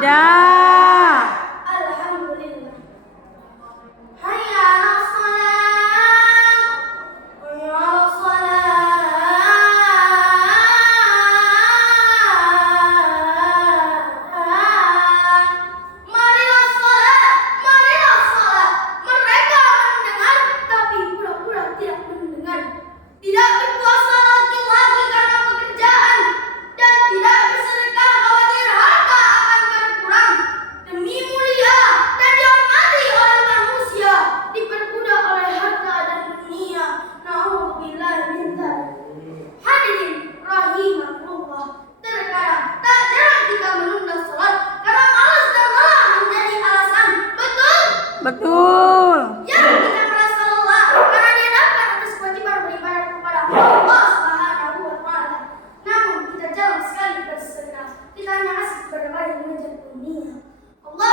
Tidak. Alhamdulillah. Hayya 'alas shalah. Hayya 'alas shalah. Marilah salat, marilah salat. Mereka mendengar tapi pura-pura tidak mendengar. Tidak berpuasa lagi karena pekerjaan dan tidak bersedekah khawatir harta akan berkurang. Demi mulia dan dihormati oleh manusia, diperbudak oleh harta dan dunia. Nauzubillah min dzalik. Hadirin rahimakumullah. Terkadang tak jarang kita menunda salat karena malas dan lelah menjadi alasan. Betul? Betul. Yang kita merasa lelah karena dihadapkan atas kewajiban beribadah kepada Allah Subhanahu wa Ta'ala. Namun kita jarang sekali bersedekah. Kita hanya asik beribadah di meja dunia. Allah